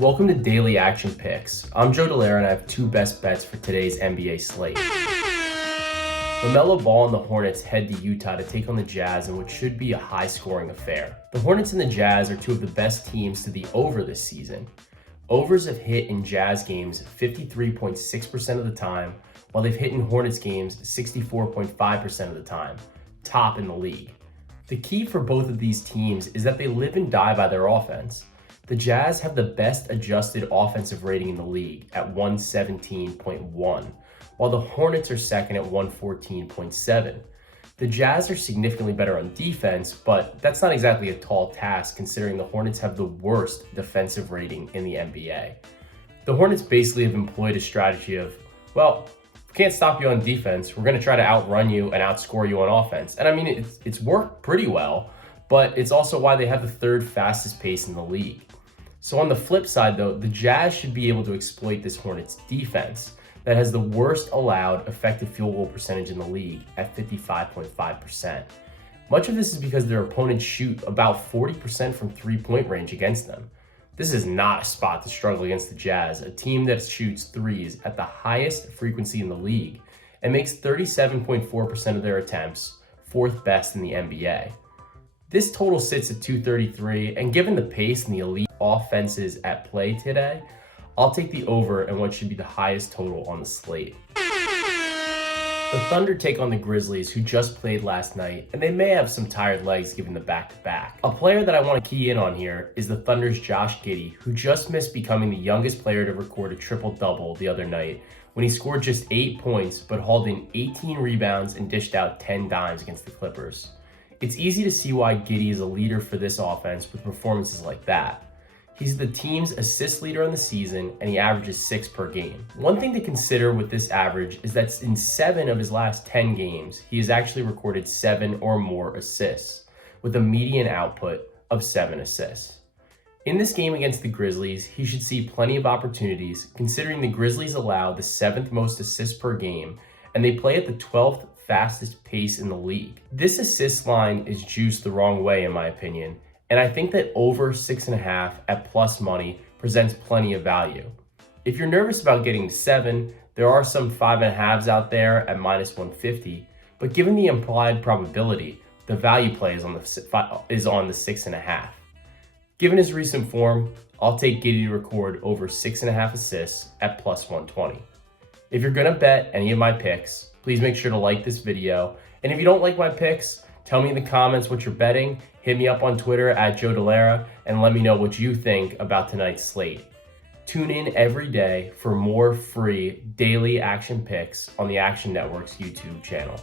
Welcome to Daily Action Picks. I'm Joe Delaire and I have two best bets for today's NBA slate. LaMelo Ball and the Hornets head to Utah to take on the Jazz in what should be a high-scoring affair. The Hornets and the Jazz are two of the best teams to the over this season. Overs have hit in Jazz games 53.6% of the time, while they've hit in Hornets games 64.5% of the time, top in the league. The key for both of these teams is that they live and die by their offense. The Jazz have the best adjusted offensive rating in the league at 117.1, while the Hornets are second at 114.7. The Jazz are significantly better on defense, but that's not exactly a tall task considering the Hornets have the worst defensive rating in the NBA. The Hornets basically have employed a strategy of, well, if we can't stop you on defense, we're going to try to outrun you and outscore you on offense. And I mean, it's worked pretty well, but it's also why they have the third fastest pace in the league. So on the flip side though, the Jazz should be able to exploit this Hornets defense that has the worst allowed effective field goal percentage in the league at 55.5%. Much of this is because their opponents shoot about 40% from three-point range against them. This is not a spot to struggle against the Jazz, a team that shoots threes at the highest frequency in the league and makes 37.4% of their attempts, fourth best in the NBA. This total sits at 233, and given the pace and the elite offenses at play today, I'll take the over and what should be the highest total on the slate. The Thunder take on the Grizzlies, who just played last night, and they may have some tired legs given the back-to-back. A player that I want to key in on here is the Thunder's Josh Giddey, who just missed becoming the youngest player to record a triple-double the other night when he scored just 8 points but hauled in 18 rebounds and dished out 10 dimes against the Clippers. It's easy to see why Giddey is a leader for this offense with performances like that. He's the team's assist leader on the season, and he averages 6 per game. One thing to consider with this average is that in 7 of his last 10 games, he has actually recorded 7 or more assists, with a median output of 7 assists. In this game against the Grizzlies, he should see plenty of opportunities, considering the Grizzlies allow the 7th most assists per game, and they play at the 12th fastest pace in the league. This assist line is juiced the wrong way in my opinion, and I think that over 6.5 at plus money presents plenty of value. If you're nervous about getting to 7, there are some 5.5s out there at minus 150, but given the implied probability, the value play is on the 6.5. Given his recent form, I'll take Giddey to record over 6.5 assists at plus 120. If you're gonna bet any of my picks, please make sure to like this video. And if you don't like my picks, tell me in the comments what you're betting. Hit me up on Twitter at Joe Delaire and let me know what you think about tonight's slate. Tune in every day for more free daily action picks on the Action Network's YouTube channel.